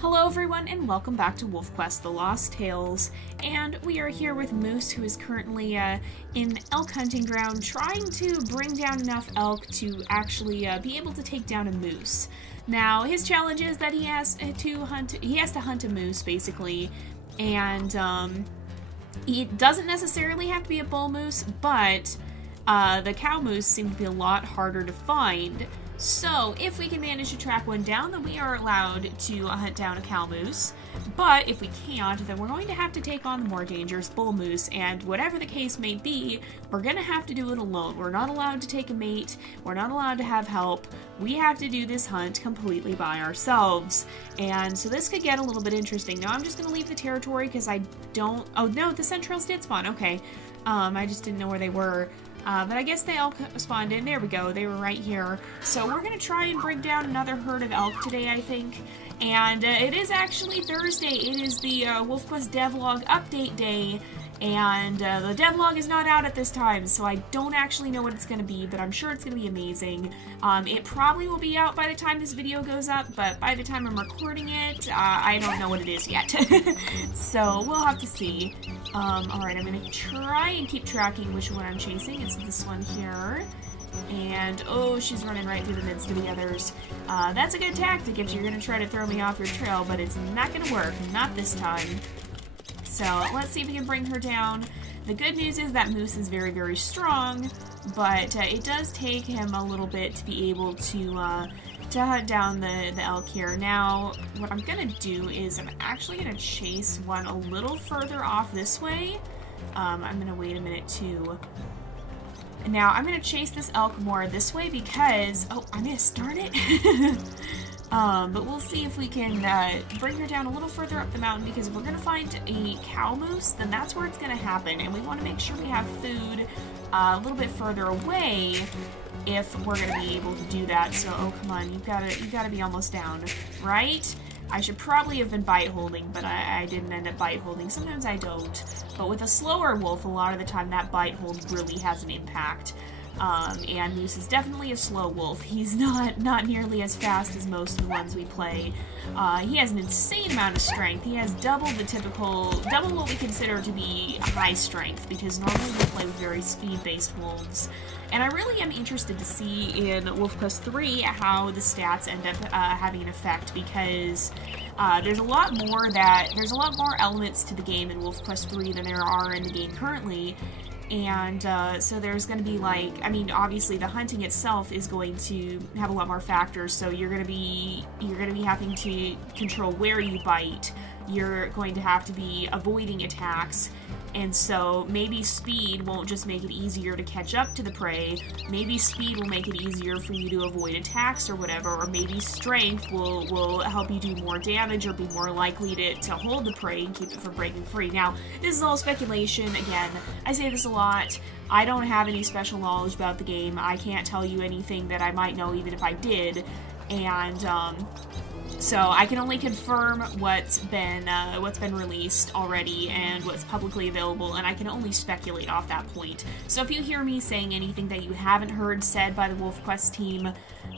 Hello everyone and welcome back to WolfQuest The Lost Tales, and we are here with Moose, who is currently in elk hunting ground trying to bring down enough elk to actually be able to take down a moose. Now his challenge is that he has to hunt a moose basically, and it doesn't necessarily have to be a bull moose, but the cow moose seem to be a lot harder to find. So, if we can manage to track one down, then we are allowed to hunt down a cow moose. But if we can't, then we're going to have to take on the more dangerous bull moose, and whatever the case may be, we're going to have to do it alone. We're not allowed to take a mate, we're not allowed to have help. We have to do this hunt completely by ourselves. And so this could get a little bit interesting. Now I'm just going to leave the territory because I don't... Oh no, the Centrals did spawn, okay. I just didn't know where they were. But I guess they all spawned in. There we go. They were right here. So we're going to try and bring down another herd of elk today, I think. And it is actually Thursday. It is the WolfQuest devlog update day. And the devlog is not out at this time, so I don't actually know what it's going to be, but I'm sure it's going to be amazing. It probably will be out by the time this video goes up, but by the time I'm recording it, I don't know what it is yet. So we'll have to see. Alright, I'm going to try and keep tracking which one I'm chasing. It's this one here. And, oh, she's running right through the midst of the others. That's a good tactic if you're going to try to throw me off your trail, but it's not going to work. Not this time. So, let's see if we can bring her down. The good news is that Moose is very, very strong, but it does take him a little bit to be able to hunt down the elk here. Now, what I'm going to do is I'm actually going to chase one a little further off this way. I'm going to wait a minute too. Now, I'm going to chase this elk more this way because... Oh, I may have started it. But we'll see if we can bring her down a little further up the mountain, because if we're going to find a cow moose, then that's where it's going to happen. And we want to make sure we have food a little bit further away if we're going to be able to do that. So, oh, come on, you've got to be almost down, right? I should probably have been bite holding, but I didn't end up bite holding. Sometimes I don't. But with a slower wolf, a lot of the time that bite hold really has an impact. And Moose is definitely a slow wolf. He's not nearly as fast as most of the ones we play. He has an insane amount of strength. He has double what we consider to be high strength, because normally we play with very speed-based wolves. And I really am interested to see in WolfQuest 3 how the stats end up having an effect, because there's a lot more elements to the game in WolfQuest 3 than there are in the game currently. And so there's going to be, like, I mean, obviously the hunting itself is going to have a lot more factors. So you're going to be having to control where you bite. You're going to have to be avoiding attacks. And so maybe speed won't just make it easier to catch up to the prey. Maybe speed will make it easier for you to avoid attacks or whatever. Or maybe strength will help you do more damage or be more likely to hold the prey and keep it from breaking free. Now, this is all speculation. Again, I say this a lot. I don't have any special knowledge about the game. I can't tell you anything that I might know even if I did. And, so I can only confirm what's been released already and what's publicly available, and I can only speculate off that point. So if you hear me saying anything that you haven't heard said by the WolfQuest team,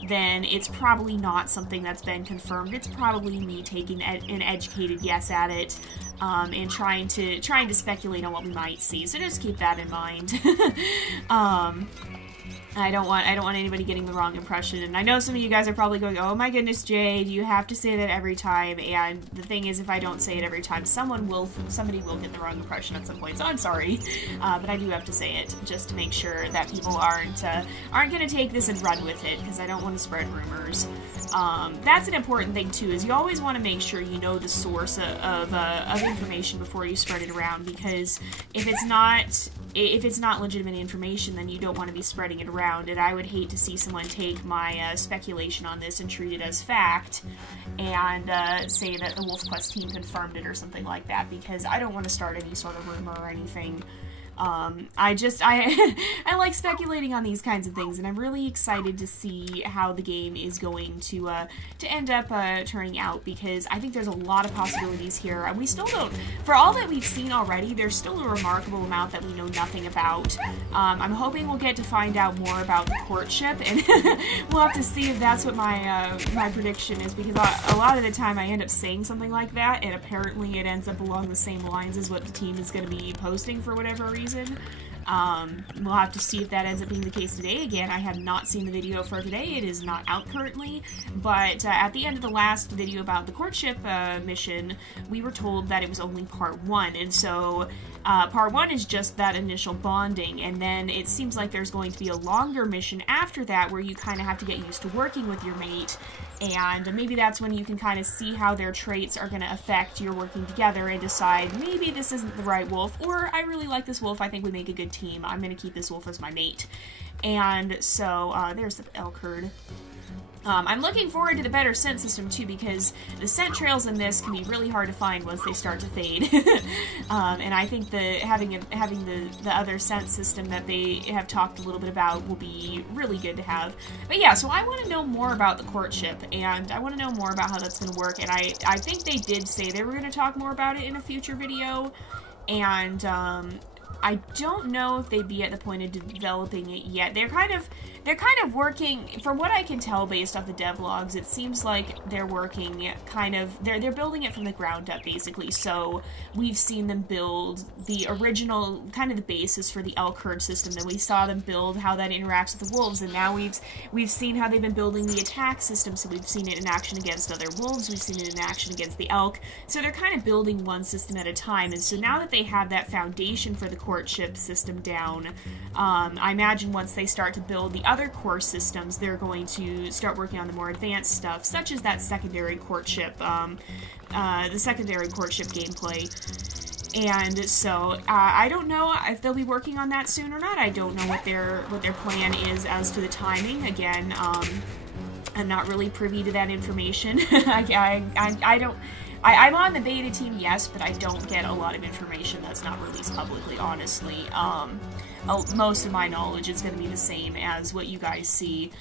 then it's probably not something that's been confirmed. It's probably me taking an educated guess at it, and trying to speculate on what we might see. So just keep that in mind. I don't want anybody getting the wrong impression, and I know some of you guys are probably going, oh my goodness, Jay, you have to say that every time, and the thing is, if I don't say it every time, somebody will get the wrong impression at some point, so I'm sorry, but I do have to say it, just to make sure that people aren't going to take this and run with it, because I don't want to spread rumors. That's an important thing, too, is you always want to make sure you know the source of information before you spread it around, because if it's not legitimate information, then you don't want to be spreading it around, and I would hate to see someone take my speculation on this and treat it as fact, and say that the WolfQuest team confirmed it or something like that, because I don't want to start any sort of rumor or anything. I like speculating on these kinds of things, and I'm really excited to see how the game is going to end up turning out, because I think there's a lot of possibilities here, and we still don't, for all that we've seen already, there's still a remarkable amount that we know nothing about. I'm hoping we'll get to find out more about the courtship, and we'll have to see if that's what my prediction is, because a lot of the time I end up saying something like that, and apparently it ends up along the same lines as what the team is going to be posting for whatever reason. We'll have to see if that ends up being the case today. Again, I have not seen the video for today. It is not out currently, but at the end of the last video about the courtship mission, we were told that it was only part 1, and so part 1 is just that initial bonding, and then it seems like there's going to be a longer mission after that where you kind of have to get used to working with your mate, and maybe that's when you can kind of see how their traits are going to affect your working together and decide, maybe this isn't the right wolf, or I really like this wolf, I think we make a good team, I'm going to keep this wolf as my mate. And so, there's the elk herd. I'm looking forward to the better scent system too, because the scent trails in this can be really hard to find once they start to fade. And I think having the other scent system that they have talked a little bit about will be really good to have. But yeah, so I want to know more about the courtship, and I want to know more about how that's going to work, and I think they did say they were going to talk more about it in a future video, and I don't know if they'd be at the point of developing it yet. They're kind of working, from what I can tell based off the devlogs, it seems like they're working they're building it from the ground up, basically. So we've seen them build the original, kind of the basis for the elk herd system, then we saw them build how that interacts with the wolves, and now we've seen how they've been building the attack system, so we've seen it in action against other wolves, we've seen it in action against the elk, so they're kind of building one system at a time, and so now that they have that foundation for the courtship system down, I imagine once they start to build the other core systems, they're going to start working on the more advanced stuff, such as that secondary courtship, the secondary courtship gameplay. And so, I don't know if they'll be working on that soon or not. I don't know what their plan is as to the timing. Again, I'm not really privy to that information. I'm on the beta team, yes, but I don't get a lot of information that's not released publicly, honestly. Most of my knowledge is going to be the same as what you guys see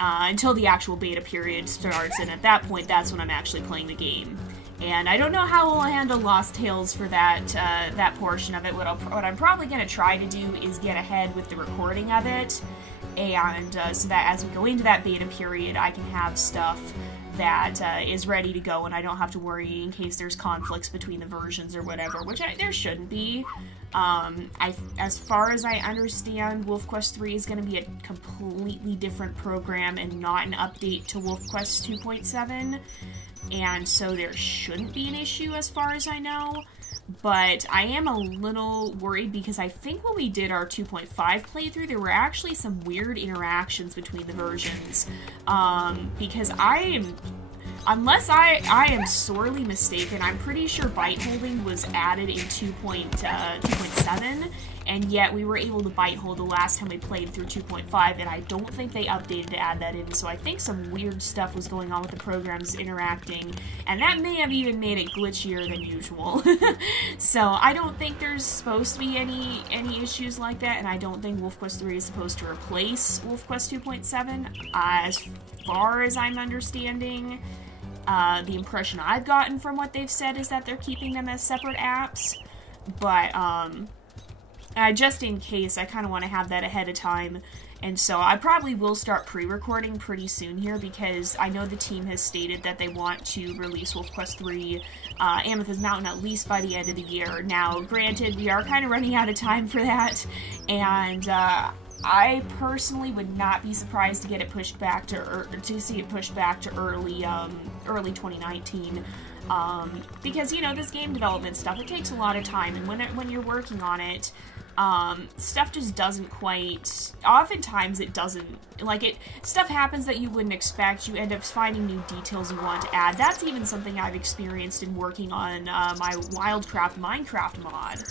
until the actual beta period starts, and at that point, that's when I'm actually playing the game. And I don't know how we'll handle Lost Tales for that portion of it. What I'm probably going to try to do is get ahead with the recording of it, and so that as we go into that beta period, I can have stuff that is ready to go, and I don't have to worry in case there's conflicts between the versions or whatever, which there shouldn't be. As far as I understand, WolfQuest 3 is going to be a completely different program and not an update to WolfQuest 2.7, and so there shouldn't be an issue as far as I know. But I am a little worried because I think when we did our 2.5 playthrough, there were actually some weird interactions between the versions. Because unless I am sorely mistaken, I'm pretty sure bite holding was added in 2.7, and yet we were able to bite hold the last time we played through 2.5, and I don't think they updated to add that in, so I think some weird stuff was going on with the programs interacting, and that may have even made it glitchier than usual. So I don't think there's supposed to be any issues like that, and I don't think WolfQuest 3 is supposed to replace WolfQuest 2.7, as far as I'm understanding. The impression I've gotten from what they've said is that they're keeping them as separate apps, but just in case, I kind of want to have that ahead of time, and so I probably will start pre-recording pretty soon here, because I know the team has stated that they want to release WolfQuest 3 Amethyst Mountain at least by the end of the year. Now, granted, we are kind of running out of time for that, and I personally would not be surprised to get it pushed back to see it pushed back to early 2019. Because, you know, this game development stuff, it takes a lot of time, and when you're working on it, stuff just doesn't quite, oftentimes it doesn't, stuff happens that you wouldn't expect, you end up finding new details you want to add. That's even something I've experienced in working on my Wildcraft Minecraft mod.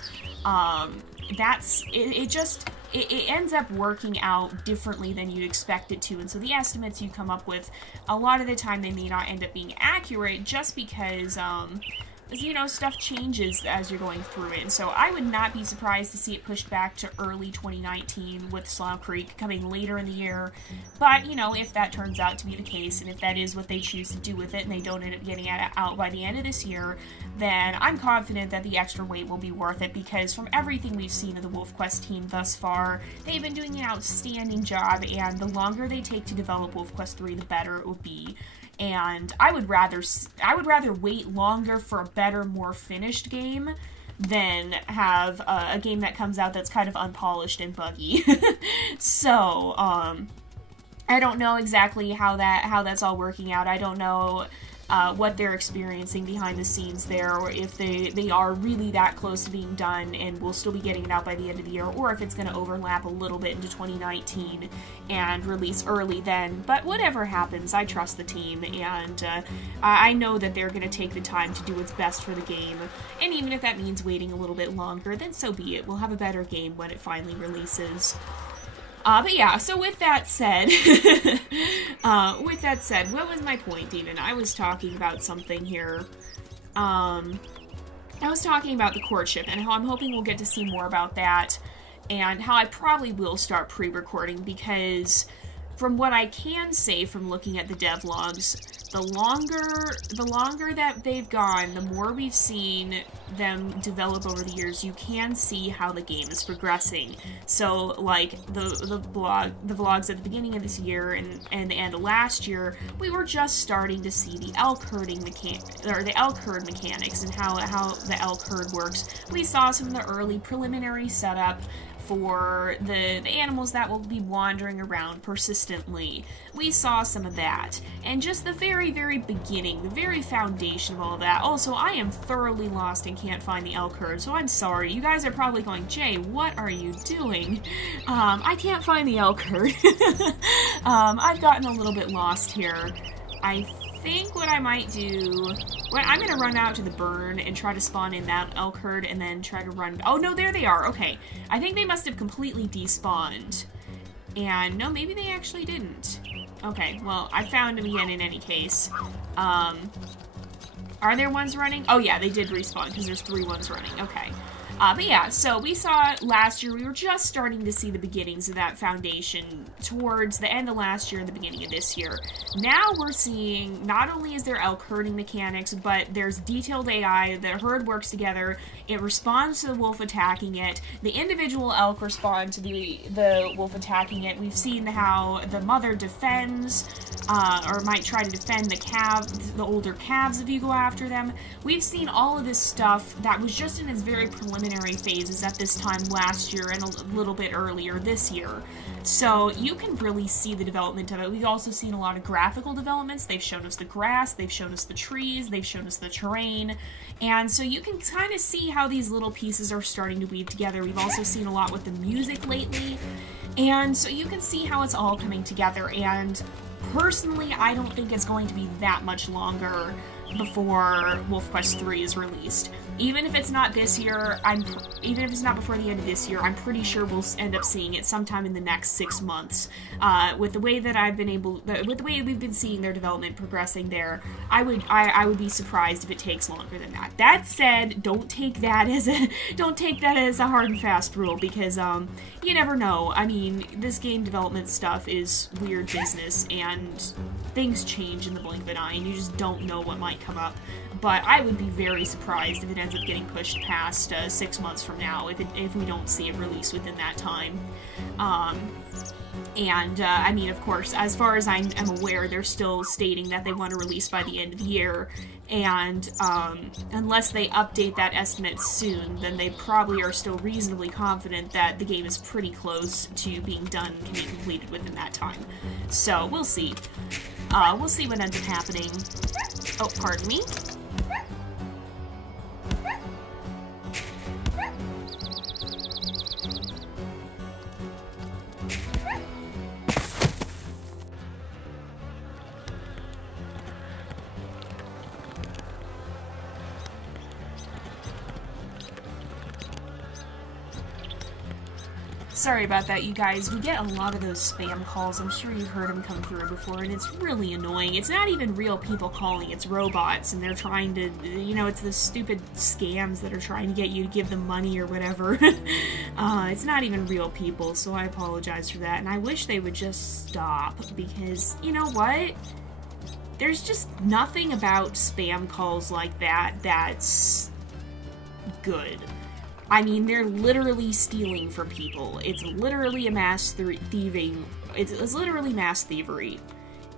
It ends up working out differently than you'd expect it to, and so the estimates you come up with, a lot of the time they may not end up being accurate, just because, you know, stuff changes as you're going through it, and so I would not be surprised to see it pushed back to early 2019 with Slough Creek coming later in the year. But, you know, if that turns out to be the case, and if that is what they choose to do with it, and they don't end up getting it out by the end of this year, then I'm confident that the extra wait will be worth it, because from everything we've seen of the WolfQuest team thus far, they've been doing an outstanding job, and the longer they take to develop WolfQuest 3, the better it will be. And I would rather wait longer for a better, more finished game than have a game that comes out that's kind of unpolished and buggy. So, I don't know exactly how that's all working out. I don't know what they're experiencing behind the scenes there, or if they are really that close to being done and we'll still be getting it out by the end of the year, or if it's going to overlap a little bit into 2019 and release early then. But whatever happens, I trust the team, and I know that they're going to take the time to do what's best for the game, and even if that means waiting a little bit longer, then so be it. We'll have a better game when it finally releases. But yeah, so with that said, what was my point even? I was talking about something here. I was talking about the courtship and how I'm hoping we'll get to see more about that, and how I probably will start pre-recording, because from what I can say from looking at the devlogs, the longer that they've gone, the more we've seen them develop over the years, you can see how the game is progressing. So, like, the vlogs at the beginning of this year and the end of last year, we were just starting to see the elk herding the elk herd mechanics and how the elk herd works. We saw some of the early preliminary setup for the animals that will be wandering around persistently. We saw some of that. And just the very, very beginning, the very foundation of all of that. Also, I am thoroughly lost and can't find the elk herd, so I'm sorry. You guys are probably going, Jay, what are you doing? I can't find the elk herd. I've gotten a little bit lost here. I think what I might do, I'm gonna run out to the burn and try to spawn in that elk herd and then try to run. Oh no, there they are. Okay, I think they must have completely despawned. And no, maybe they actually didn't. Okay, well, I found them again in any case. Are there ones running? Oh yeah, they did respawn because there's 3 ones running. Okay. But yeah, so we saw last year, we were just starting to see the beginnings of that foundation towards the end of last year and the beginning of this year. Now we're seeing, not only is there elk herding mechanics, but there's detailed AI, the herd works together, it responds to the wolf attacking it, the individual elk respond to the wolf attacking it. We've seen how the mother defends, or might try to defend the older calves if you go after them. We've seen all of this stuff that was just in its very preliminary phases at this time last year and a little bit earlier this year. So you can really see the development of it. We've also seen a lot of graphical developments. They've shown us the grass, they've shown us the trees, they've shown us the terrain, and so you can kind of see how these little pieces are starting to weave together. We've also seen a lot with the music lately, and so you can see how it's all coming together. And personally, I don't think it's going to be that much longer before WolfQuest 3 is released. Even if it's not this year, even if it's not before the end of this year, I'm pretty sure we'll end up seeing it sometime in the next 6 months. With the way that with the way we've been seeing their development progressing there, I would be surprised if it takes longer than that. That said, don't take that as a hard and fast rule, because you never know. I mean, this game development stuff is weird business, and things change in the blink of an eye, and you just don't know what might come up. But I would be very surprised if it ends up getting pushed past 6 months from now, if we don't see it released within that time. I mean, of course, as far as I'm aware, they're still stating that they want to release by the end of the year, and unless they update that estimate soon, then they probably are still reasonably confident that the game is pretty close to being done and can be completed within that time. So, we'll see. We'll see what ends up happening. Oh, pardon me. Sorry about that, you guys. We get a lot of those spam calls. I'm sure you've heard them come through before, and it's really annoying. It's not even real people calling, it's robots, and they're trying to, you know, it's the stupid scams that are trying to get you to give them money or whatever. It's not even real people, so I apologize for that, and I wish they would just stop, because, you know what? There's just nothing about spam calls like that that's good. I mean, they're literally stealing from people. It's literally a mass thieving. It's literally mass thievery.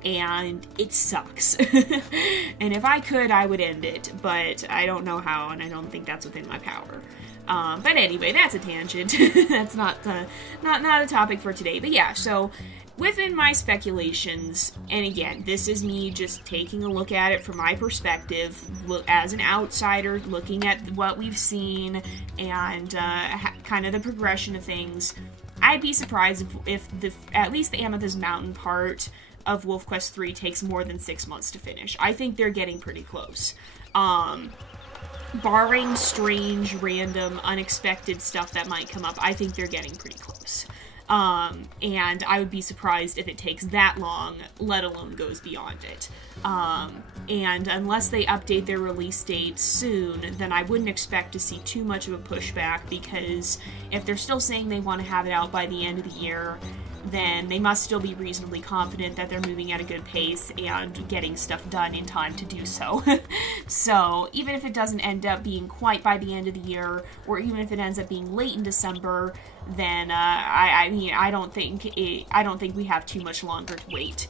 And it sucks. And if I could, I would end it. But I don't know how, and I don't think that's within my power. But anyway, that's a tangent. That's not a topic for today. But yeah, so within my speculations, and again, this is me just taking a look at it from my perspective, as an outsider, looking at what we've seen, and kind of the progression of things. I'd be surprised if at least the Amethyst Mountain part of WolfQuest 3 takes more than 6 months to finish. I think they're getting pretty close. Barring strange, random, unexpected stuff that might come up, I think they're getting pretty close. And I would be surprised if it takes that long, let alone goes beyond it. And unless they update their release date soon, then I wouldn't expect to see too much of a pushback, because if they're still saying they want to have it out by the end of the year, then they must still be reasonably confident that they're moving at a good pace and getting stuff done in time to do so. So, even if it doesn't end up being quite by the end of the year, or even if it ends up being late in December, then I mean, I don't think we have too much longer to wait.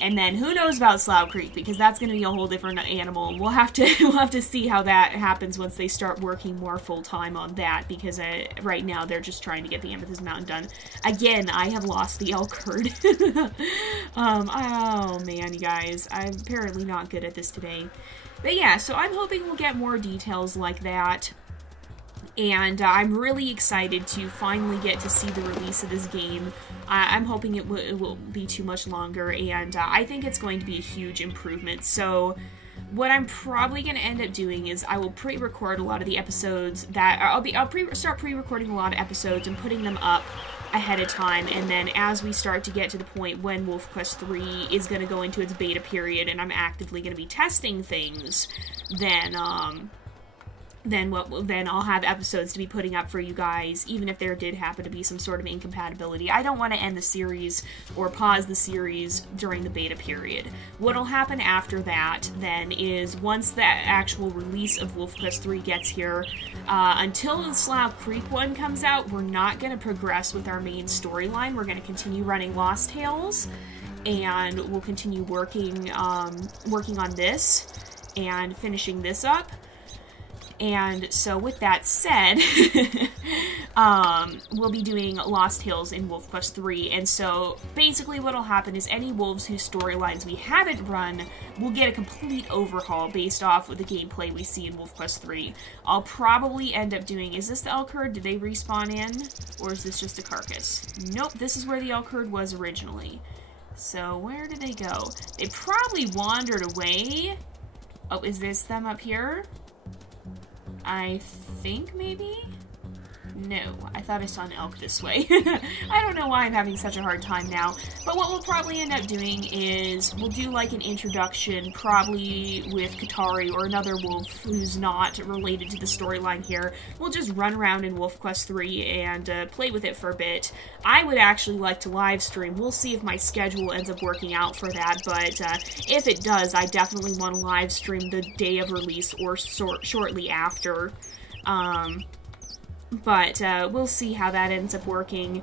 And then who knows about Slough Creek, because that's going to be a whole different animal. We'll have to see how that happens once they start working more full-time on that, because right now they're just trying to get the Amethyst Mountain done. Again, I have lost the elk herd. Oh man, you guys, I'm apparently not good at this today. But yeah, so I'm hoping we'll get more details like that. And I'm really excited to finally get to see the release of this game. I'm hoping it will be too much longer, and I think it's going to be a huge improvement. So what I'm probably going to end up doing is I will pre-record a lot of the episodes that I'll start pre-recording a lot of episodes and putting them up ahead of time, and then as we start to get to the point when WolfQuest 3 is going to go into its beta period and I'm actively going to be testing things, then I'll have episodes to be putting up for you guys, even if there did happen to be some sort of incompatibility. I don't want to end the series or pause the series during the beta period. What'll happen after that, then, is once the actual release of WolfQuest 3 gets here, until the Slough Creek one comes out, we're not going to progress with our main storyline. We're going to continue running Lost Tales, and we'll continue working on this and finishing this up. And so with that said, we'll be doing Lost Tales in WolfQuest 3, and so basically what'll happen is any wolves whose storylines we haven't run will get a complete overhaul based off of the gameplay we see in WolfQuest 3. I'll probably end up doing, is this the elk herd? Did they respawn in? Or is this just a carcass? Nope, this is where the elk herd was originally. So where did they go? They probably wandered away. Oh, is this them up here? I think, maybe? No, I thought I saw an elk this way. I don't know why I'm having such a hard time now. But what we'll probably end up doing is we'll do like an introduction, probably with Katari or another wolf who's not related to the storyline here. We'll just run around in WolfQuest 3 and play with it for a bit. I would actually like to live stream. We'll see if my schedule ends up working out for that, but if it does, I definitely want to live stream the day of release or shortly after. But we'll see how that ends up working,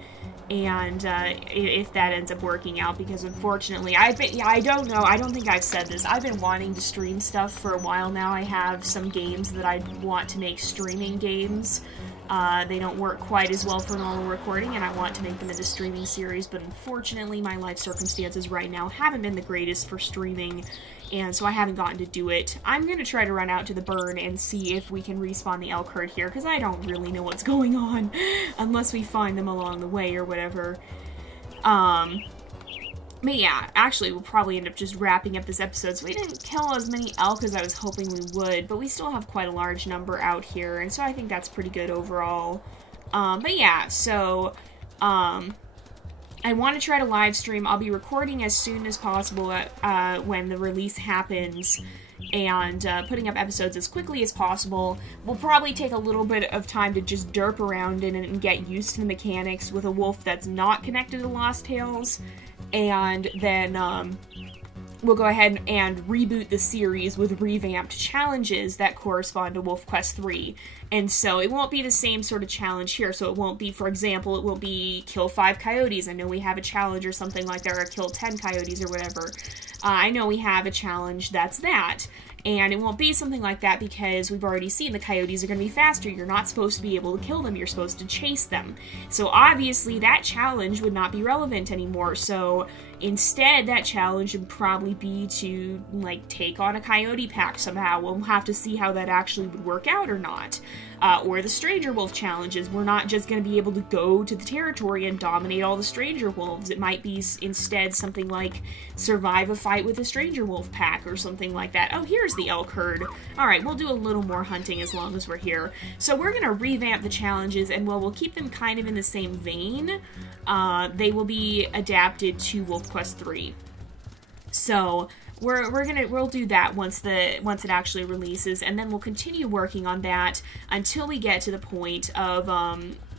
and if that ends up working out, because unfortunately, I don't know, I don't think I've said this, I've been wanting to stream stuff for a while now. I have some games that I want to make streaming games. They don't work quite as well for normal recording, and I want to make them into streaming series, but unfortunately, my life circumstances right now haven't been the greatest for streaming, and so I haven't gotten to do it. I'm going to try to run out to the burn and see if we can respawn the elk herd here, because I don't really know what's going on, unless we find them along the way or whatever. But yeah, actually, we'll probably end up just wrapping up this episode. So we didn't kill as many elk as I was hoping we would, but we still have quite a large number out here, and so I think that's pretty good overall. But yeah, so I want to try to live stream. I'll be recording as soon as possible when the release happens, and putting up episodes as quickly as possible. Will probably take a little bit of time to just derp around in it and get used to the mechanics with a wolf that's not connected to Lost Tales, and then we'll go ahead and reboot the series with revamped challenges that correspond to WolfQuest 3. And so it won't be the same sort of challenge here. So it won't be, for example, it will be kill 5 coyotes. I know we have a challenge or something like that, or kill 10 coyotes or whatever. I know we have a challenge that's that. And it won't be something like that because we've already seen the coyotes are going to be faster. You're not supposed to be able to kill them. You're supposed to chase them. So obviously that challenge would not be relevant anymore. So instead, that challenge would probably be to, like, take on a coyote pack somehow. We'll have to see how that actually would work out or not. Or the stranger wolf challenges. We're not just going to be able to go to the territory and dominate all the stranger wolves. It might be instead something like survive a fight with a stranger wolf pack or something like that. Oh, here's the elk herd. Alright, we'll do a little more hunting as long as we're here. So we're going to revamp the challenges, and while we'll keep them kind of in the same vein, they will be adapted to WolfQuest 3. So we'll do that once it actually releases, and then we'll continue working on that until we get to the point of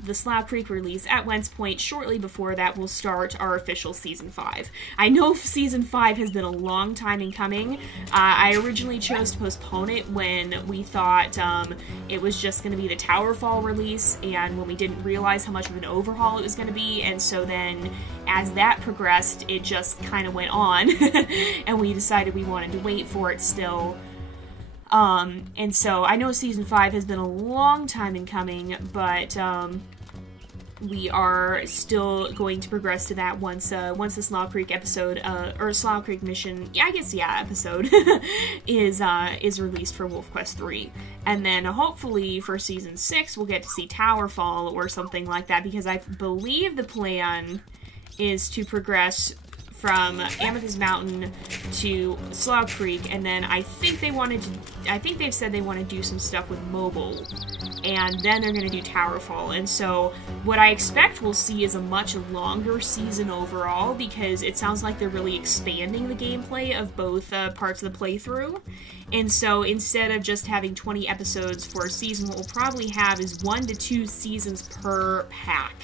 the Slough Creek release, at whence point shortly before that we'll start our official Season 5. I know Season 5 has been a long time in coming. I originally chose to postpone it when we thought it was just going to be the Towerfall release, and when we didn't realize how much of an overhaul it was going to be, and so then as that progressed, it just kind of went on, and we decided we wanted to wait for it still. And so I know Season 5 has been a long time in coming, but we are still going to progress to that once the Slough Creek episode, or Slough Creek mission, episode is released for WolfQuest 3. And then hopefully for Season 6 we'll get to see Towerfall or something like that, because I believe the plan is to progress from Amethyst Mountain to Slough Creek, and then I think they've said they want to do some stuff with mobile, and then they're going to do Towerfall. And so what I expect we'll see is a much longer season overall, because it sounds like they're really expanding the gameplay of both parts of the playthrough. And so instead of just having 20 episodes for a season, what we'll probably have is 1 to 2 seasons per pack.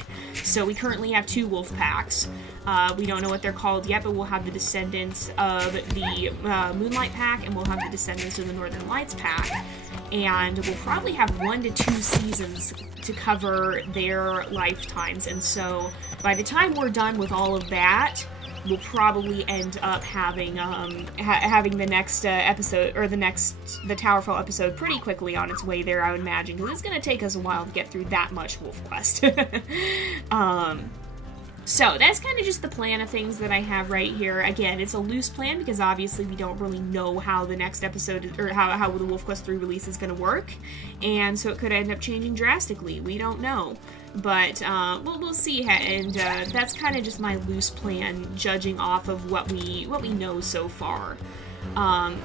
So we currently have 2 wolf packs. We don't know what they're called yet, but we'll have the Descendants of the Moonlight pack, and we'll have the Descendants of the Northern Lights pack. And we'll probably have 1 to 2 seasons to cover their lifetimes. And so by the time we're done with all of that, we'll probably end up having having the next episode, or the Towerfall episode, pretty quickly on its way there, I would imagine, because it's going to take us a while to get through that much WolfQuest. So that's kind of just the plan of things that I have right here. Again, it's a loose plan because obviously we don't really know how the next episode, or how the WolfQuest 3 release is going to work, and so it could end up changing drastically. We don't know. But we'll see, and that's kind of just my loose plan, judging off of what we know so far.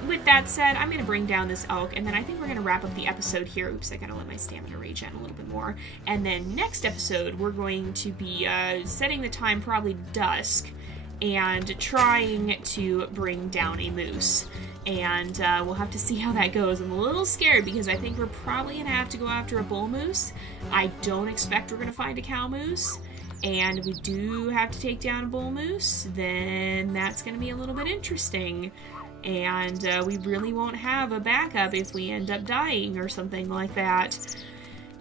With that said, I'm going to bring down this elk, and then I think we're going to wrap up the episode here. Oops, I gotta let my stamina regen a little bit more. And then next episode, we're going to be setting the time probably dusk, and trying to bring down a moose. And we'll have to see how that goes. I'm a little scared because I think we're probably going to have to go after a bull moose. I don't expect we're going to find a cow moose. And if we do have to take down a bull moose, then that's going to be a little bit interesting. And we really won't have a backup if we end up dying or something like that.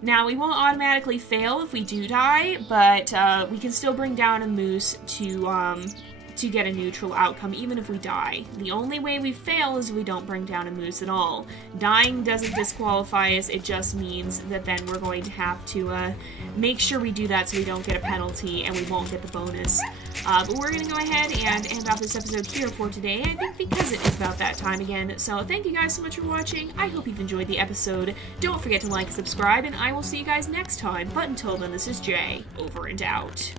Now, we won't automatically fail if we do die, but we can still bring down a moose to get a neutral outcome, even if we die. The only way we fail is if we don't bring down a moose at all. Dying doesn't disqualify us, it just means that then we're going to have to make sure we do that so we don't get a penalty and we won't get the bonus. But we're going to go ahead and end off this episode here for today, I think because it is about that time again. So thank you guys so much for watching. I hope you've enjoyed the episode. Don't forget to like and subscribe, and I will see you guys next time. But until then, this is Jay, over and out.